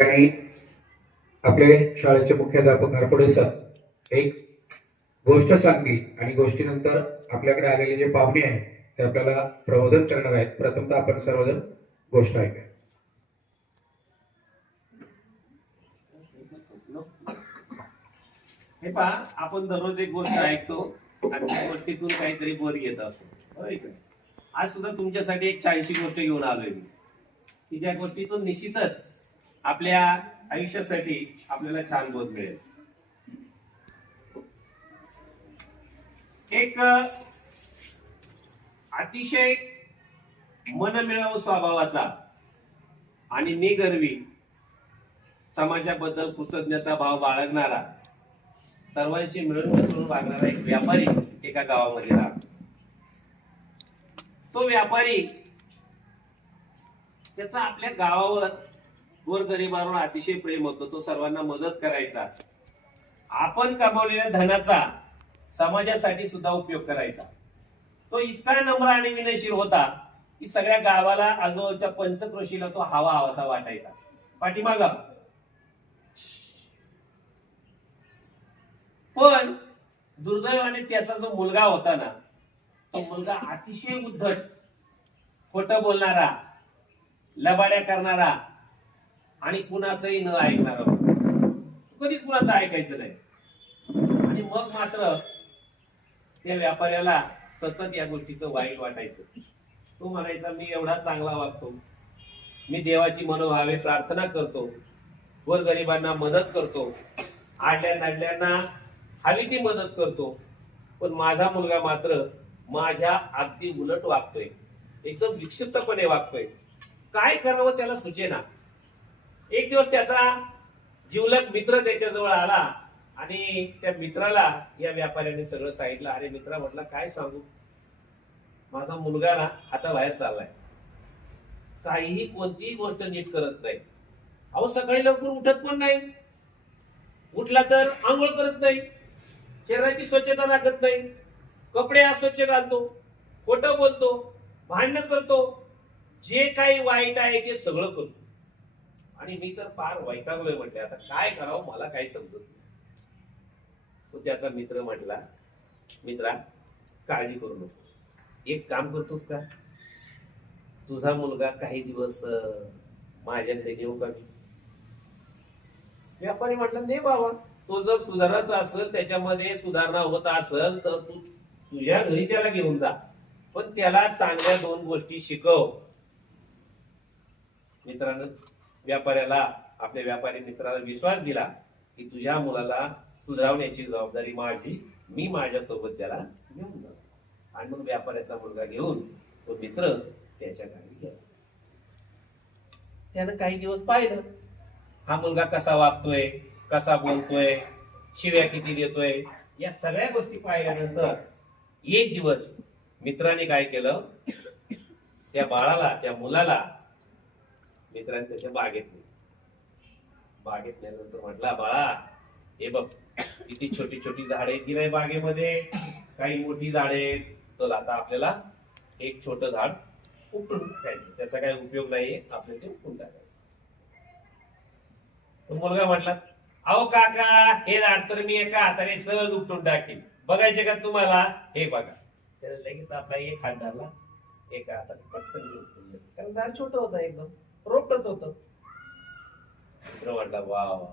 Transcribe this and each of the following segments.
आणि आपले शाळेचे मुख्याध्यापक हरपडे सर एक गोष्ट सांगली आणि गोष्टीनंतर आपल्याकडे आलेले जे पाहुणे आहेत ते आपल्याला प्रबोधन करणार आहेत. प्रथमतः आपण सर्वजण गोष्ट ऐकूया. हे पहा आपण दररोज एक गोष्ट ऐकतो आणि त्या गोष्टीतून काहीतरी बोध घेत असतो. आज सुद्धा तुमच्यासाठी एक चाळीशी गोष्ट घेऊन आलोय मी. की ज्या गोष्टीतून निश्चितच आपल्या आयुष्यासाठी आपल्याला छान बोध मिळेल. एक अतिशय मनमिळाव स्वभावाचा आणि निगर्वी समाजाबद्दल कृतज्ञता भाव बाळगणारा सर्वांशी मिळून मिसळून वागणारा एक व्यापारी एका गावामध्ये राहतो. तो व्यापारी त्याचा आपल्या गावावर गोरगरिबांवर अतिशय प्रेम होतं. तो सर्वांना मदत करायचा. आपण कमावलेल्या धनाचा समाजासाठी सुद्धा उपयोग करायचा. तो इतका नम्र आणि विनयशील होता की सगळ्या गावाला आजूबाजूच्या पंचक्रोशीला तो हवा हवासा वाटायचा. पाठीमाग. पण दुर्दैवाने त्याचा जो मुलगा होता ना तो मुलगा अतिशय उद्धट खोट बोलणारा लबाड्या करणारा आणि कुणाचंही न ऐकणार कधीच कुणाचं ऐकायचं नाही. आणि मग मात्र त्या व्यापाऱ्याला सतत या गोष्टीचं वाईट वाटायचं. तो म्हणायचा मी एवढा चांगला वागतो. मी देवाची मनोभावे प्रार्थना करतो. वर गरिबांना मदत करतो. आडल्या नाडल्यांना हवी ती मदत करतो. पण माझा मुलगा मात्र माझ्या अगदी उलट वागतोय. एकदम विक्षिप्तपणे वागतोय. काय करावं त्याला सुचेना. एक दिवस त्याचा जिवलग मित्र त्याच्याजवळ आला आणि त्या मित्राला या व्यापाऱ्याने सगळं सांगितलं. अरे मित्रा म्हटलं काय सांगू? माझा मुलगा ना आता बाहेर चाललाय. काहीही कोणतीही गोष्ट नीट करत नाही. अहो सकाळी लवकर उठत पण नाही. उठला तर आंघोळ करत नाही. शरीराची स्वच्छता राखत नाही. कपडे अस्वच्छ घालतो खोटं बोलतो भांडण करतो. जे काही वाईट आहे ते सगळं करतो. आणि मी तर फार वैतागलोय म्हटले आता काय करावं मला काही समजत नाही. त्याचा मित्र म्हटला मित्रा काळजी करू नको. एक काम करतोस का? तुझा मुलगा काही दिवस माझ्या घरी नेऊ का मी व्यापारी म्हटलं नाही बाबा तो जर सुधारत असेल त्याच्यामध्ये सुधारणा होत असेल तर तू तुझ्या घरी त्याला घेऊन जा. पण त्याला चांगल्या दोन गोष्टी शिकव. मित्रांनो व्यापाऱ्याला आपल्या व्यापारी मित्राला विश्वास दिला की तुझ्या मुलाला सुधारवण्याची जबाबदारी माझी मी माझ्या सोबत त्याला घेऊन जातो आणि मग व्यापाऱ्याचा मुलगा घेऊन तो मित्र त्याच्या गावी गेला. त्यानं काही दिवस पाहिलं. हा मुलगा कसा वागतोय कसा बोलतोय शिव्या किती देतोय या सगळ्या गोष्टी पाहिल्यानंतर एक दिवस मित्राने काय केलं? त्या बाळाला त्या मुलाला मित्रांनी त्याच्या बागेत नेली. बागेत नेल्यानंतर म्हटला बाळा हे बघ किती छोटी छोटी झाडे की नाही बागेमध्ये? काही मोठी झाडे तर आता आपल्याला एक छोट झाड उपटून टाकायचं त्याचा काही उपयोग नाहीये आपल्याला ते उपटून टाकायचं. मुलगा म्हटला अहो काका हे झाड तर मी एका हाताने सहज उपटून टाकेन. बघायचे का तुम्हाला? हे बघा. त्याला लगेच आपला एक हात धरला. एका हाताने पटकन उपटून कारण झाड छोट होता एकदम. रोखलंच होत. मित्र म्हटला वा वा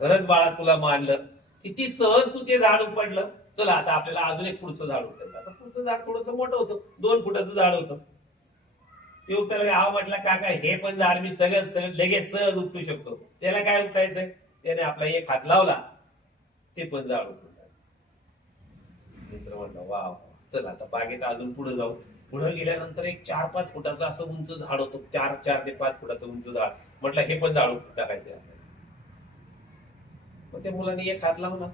खरंच बाळा तुला मानलं. किती सहज तू ते झाड उपडलं चला आता आपल्याला अजून एक पुढचं झाड उपडलं आता पुढचं झाड थोडस मोठं होतं. दोन फुटाचं झाड होतं. ते उपटायला हा म्हटला काका हे पण झाड मी सगळं सगळं लगेच सहज उपटू शकतो. त्याला काय उपटायचंय? त्याने आपला एक हात लावला. ते पण झाड उपटून मित्र म्हटलं वा वा. चल आता बागेत अजून पुढे जाऊ. पुढे गेल्यानंतर एक चार पाच फुटाचं असं उंच झाड होतं. चार चार ते पाच फुटाचं उंच झाड. म्हटलं हे पण झाड टाकायचं मग त्या मुलांनी एक हात लावला.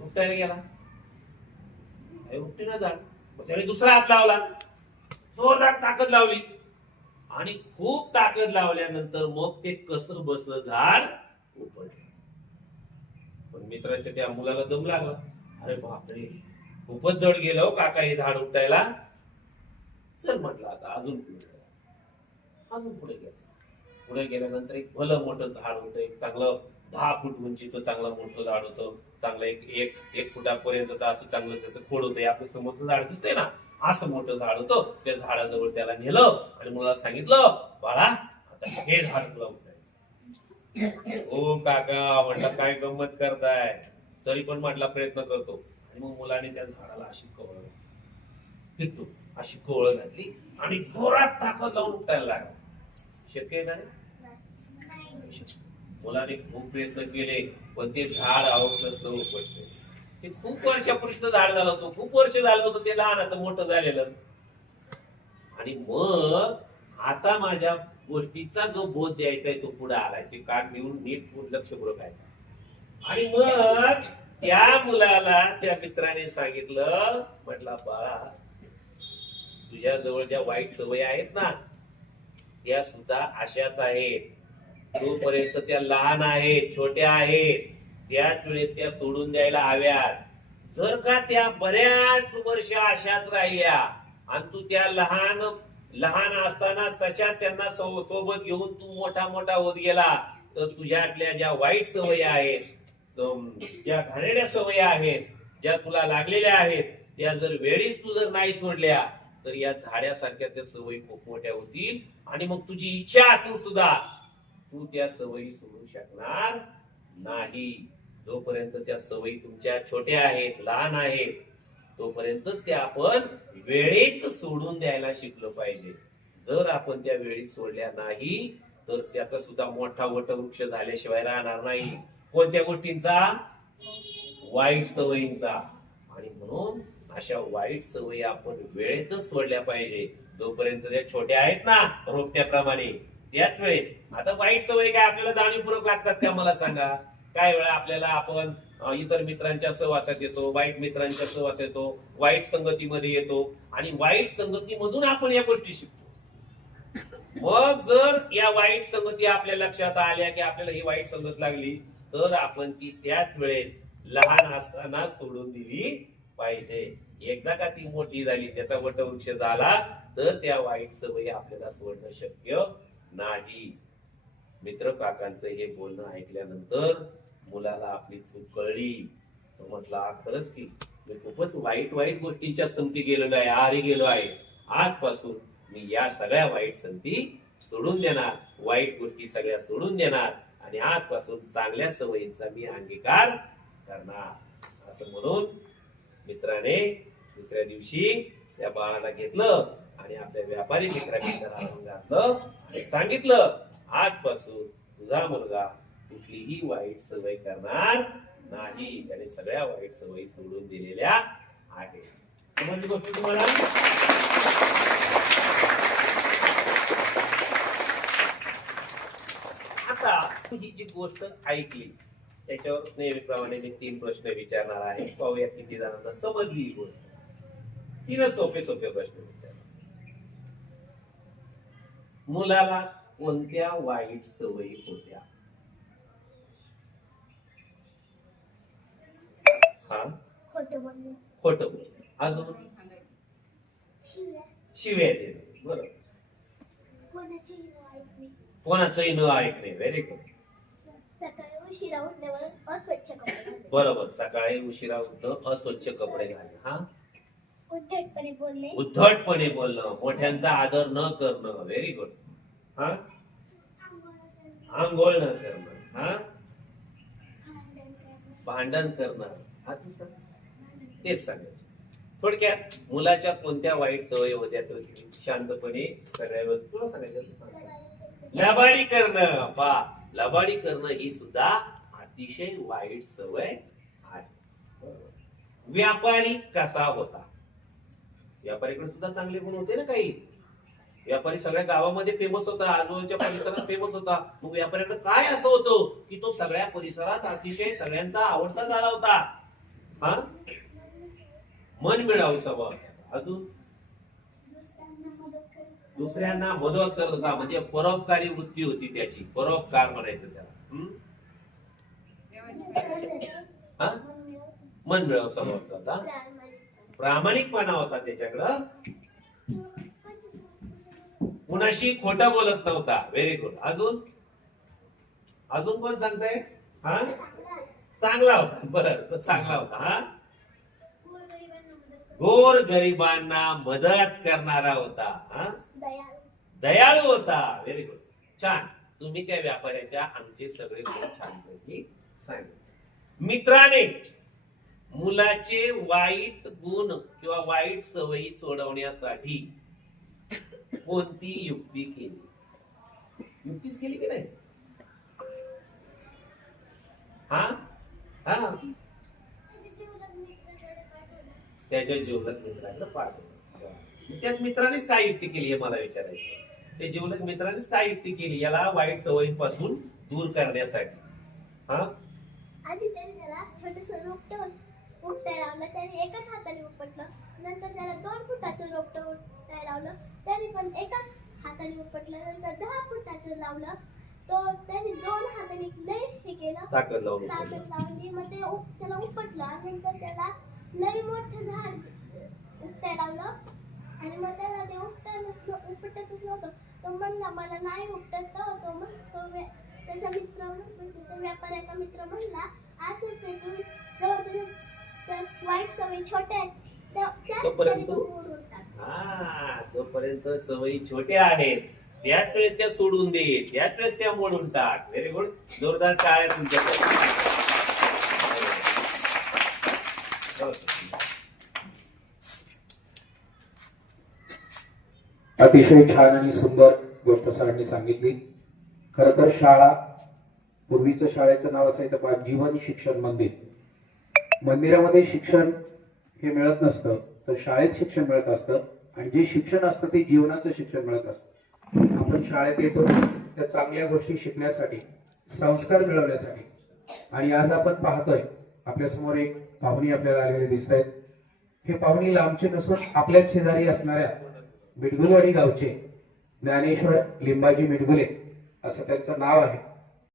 उपटायला गेला. अरे ना झाड. मग त्याने दुसरा हात लावला. जोरदार ताकद लावली. आणि खूप ताकद लावल्यानंतर मग ते कसं बस झाड उपडले पण मित्राच्या त्या मुलाला दम लागला. अरे बापरे. खूपच जड गेलो हो काका हे झाड उपटायला. चल म्हटलं आता अजून पुढे गेला. अजून पुढे गेला. पुढे गेल्यानंतर एक भलं मोठं झाड होतं एक चांगलं दहा फूट उंचीचं चांगलं मोठं झाड होतं चांगलं एक एक एक फुटापर्यंतचं असं चांगलं त्याचं खोड होतं. आपलं समोरचं झाड दिसतंय ना असं मोठं झाड होतं. त्या झाडाजवळ त्याला नेलं आणि मुलाला सांगितलं बाळा आता हे झाड तुला उठायचं ओ हो काका म्हटलं काय गंमत करताय. तरी पण म्हटला प्रयत्न करतो. आणि मग मुलाने त्या झाडाला अशी कवळ फिरतो अशी कोवळ घातली आणि जोरात ताकद लावून उठायला लागला. शक्य नाही? मुलाने खूप प्रयत्न केले पण ते झाड आवडलंच नव्हतं पडते ते खूप वर्षापूर्वीचं झाड झालं होतं खूप वर्ष झालं होतं ते लहानाचं मोठं झालेलं. आणि मग आता माझ्या गोष्टीचा जो बोध द्यायचा आहे तो पुढे आलाय. ते कान घेऊन नीट लक्षपूर्वक आहे आणि मग त्या मुलाला त्या मित्राने सांगितलं म्हटलं बाळा तुझ्या जवळ ज्या वाईट सवयी आहेत ना त्या सुद्धा अशाच आहेत. तोपर्यंत त्या लहान आहेत छोट्या आहेत त्याच वेळेस त्या सोडून द्यायला हव्यात. जर का त्या बऱ्याच वर्ष अशाच राहिल्या आणि तू त्या लहान लहान असताना तशा त्यांना सो- सोबत घेऊन तू मोठा मोठा होत गेला तर तुझ्यातल्या ज्या वाईट सवयी आहेत ज्या घाणेरड्या सवयी आहेत ज्या तुला लागलेल्या आहेत त्या जर वेळीच तू जर नाही सोडल्या तर या झाड्यासारख्या त्या सवयी खूप मोठ्या होतील. आणि मग तुझी इच्छा असून सुद्धा तू त्या सवयी सोडू शकणार नाही. जोपर्यंत त्या सवयी तुमच्या छोट्या आहेत लहान आहेत तोपर्यंतच त्या आपण वेळेच सोडून द्यायला शिकलो पाहिजे. जर आपण त्या वेळी सोडल्या नाही तर त्याचा सुद्धा मोठा वटवृक्ष झाल्याशिवाय राहणार नाही. कोणत्या गोष्टींचा? वाईट सवयींचा. आणि म्हणून अशा वाईट सवयी आपण वेळेतच सोडल्या पाहिजे. जोपर्यंत त्या छोट्या आहेत ना रोपट्याप्रमाणे. त्याच वेळेस आता वाईट सवयी काय आपल्याला जाणीवपूर्वक लागतात का मला सांगा? काय वेळा आपल्याला आपण इतर मित्रांच्या सहवासात येतो वाईट मित्रांच्या सहवास येतो वाईट संगतीमध्ये येतो आणि वाईट संगतीमधून आपण या गोष्टी शिकतो. मग जर या वाईट संगती आपल्या लक्षात आल्या की आपल्याला ही वाईट संगत लागली तर आपण ती त्याच वेळेस लहान असताना सोडून दिली पाहिजे. एकदा का ती मोठी झाली त्याचा वटवृक्ष झाला तर त्या वाईट सवयी आपल्याला सोडणं शक्य नाही. मित्र काकांचं हे बोलणं ऐकल्यानंतर मुलाला आपली चूक कळली. तो म्हटला खरंच की मी खूपच वाईट वाईट गोष्टींच्या संधी गेलेलो आहे आरी गेलो आहे. आजपासून मी या सगळ्या वाईट संधी सोडून देणार. वाईट गोष्टी सगळ्या सोडून देणार. आणि आजपासून चांगल्या सवयींचा मी अंगीकार करणार. असं म्हणून मित्राने दुसऱ्या दिवशी त्या बाळाला घेतलं आणि आपल्या व्यापारी मित्राने घातलं आणि सांगितलं आजपासून तुझा मुलगा कुठलीही वाईट सवय करणार नाही. त्याने सगळ्या वाईट सवयी सोडून दिलेल्या आहेत. समजली गोष्ट तुम्हाला? आता ही जी गोष्ट ऐकली त्याच्यावर नेहमीप्रमाणे मी तीन प्रश्न विचारणार आहे. पाहूया किती जणांना समजली ही गोष्ट. तीनच सोपे सोपे प्रश्न विचारणार. मुलाला कोणत्या वाईट सवयी होत्या? हा? खोटं बोलणं. खोट अजून? शिव्या देणे. बरोबर कोणाचंही न ऐकणे व्हेरी गुड सकाळी उशिरा उठल्यावर अस्वच्छ कपडे घालणे. बरोबर सकाळी उशिरा उठणं अस्वच्छ कपडे घालणे हा? उद्धटपणे बोलणे. उद्धटपणे बोलणं मोठ्यांचा आदर न करणं व्हेरी गुड हा? आंघोळ न करणं हा? भांडण करणे. भांडण करणं हा तू सांग. तेच सांगायचं थोडक्यात मुलाच्या कोणत्या वाईट सवयी होत्या तर शांतपणे सगळ्या वस्तू सांगायचं लबाडी करणं पा लबाडी करणं ही सुद्धा अतिशय वाईट सवय आहे. व्यापारी कसा होता? व्यापारीकडे सुद्धा चांगले गुण होते ना काही. व्यापारी सगळ्या गावामध्ये फेमस होता आजूबाजूच्या परिसरात फेमस होता. मग व्यापाऱ्याकडे काय असं होतं की तो सगळ्या परिसरात अतिशय सगळ्यांचा आवडता झाला होता? हा? मन मिळावी स्वभाव अजून? दुसऱ्यांना मदत करत होता म्हणजे परोपकारी वृत्ती होती त्याची. परोपकार म्हणायचं त्याला. मन मिळव स्वभावाचा होता प्रामाणिकपणा होता त्याच्याकडं. कुणाशी खोटा बोलत नव्हता. व्हेरी गुड अजून? अजून कोण सांगताय? हा? चांगला होता. बर तो चांगला होता. हा? गोर गरिबांना मदत करणारा होता हा? दयाळू. होता. व्हेरी गुड छान. तुम्ही त्या व्यापाऱ्याच्या आमचे सगळे गुण छानपैकी सांगितले. मित्राने मुलाचे वाईट गुण किंवा वाईट सवयी सोडवण्यासाठी कोणती युक्ती केली? युक्तीच केली की नाही? हा? हा त्याचे जीवलग मित्राकडे पाठवलं त्याच्या जीवलग मित्राकडे पाठवलं त्यात मित्रानेच काय युक्ती केली हे मला विचारायचं ते जीवलग मित्रानेच काय युक्ती केली याला वाईट सवयीपासून दूर करण्यासाठी? हा? आधी त्याने त्याला छोटस रोपट उपटायला लावलं. त्याने एकाच हाताने उपटलं. नंतर त्याला दोन फुटाचं रोपट उपटायला लावलं. त्याने पण एकाच हाताने उपटलं. नंतर दहा फुटाचं लावलं. तो त्याने दोन हाताने लय हे केलं. ताकद लावली. मग ते त्याला उपटलं. आणि नंतर त्याला लय मोठं झाड उपटायला लावलं आणि मग त्याला ते उपटतच न- उपटतच नव्हतं. तो म्हणला मला नाही उपटत तर तो मग तो त्याचा मित्र म्हणजे त्या व्यापाऱ्याचा मित्र म्हणला असंच आहे तू जेव्हा तुझे वाईट सवयी छोट्या आहेत तू- तू. हा जोपर्यंत सवयी छोट्या आहेत. त्याच वेळेस त्या सोडून दे त्याच वेळेस त्या मोडून टाक. व्हेरी गुड जोरदार टाळ्या तुमच्याकडे. अतिशय छान आणि सुंदर गोष्ट सरांनी सांगितली. खर तर शाळा पूर्वीचं शाळेचं नाव असायचं पहा जीवन शिक्षण मंदिर. मंदिरामध्ये शिक्षण हे मिळत नसतं तर शाळेत शिक्षण मिळत असतं आणि जे शिक्षण असतं ते जीवनाचं शिक्षण मिळत असतं. आपण शाळेत येतो त्या चांगल्या गोष्टी शिकण्यासाठी संस्कार मिळवण्यासाठी. आणि आज आपण पाहतोय आपल्यासमोर एक पाहुणी आपल्याला आलेले दिसत आहेत हे पाहुणी लांबचे नसून आपल्याच शेजारी असणाऱ्या मिडगुलवाडी गावचे ज्ञानेश्वर लिंबाजी मिडगुले असं त्यांचं नाव आहे.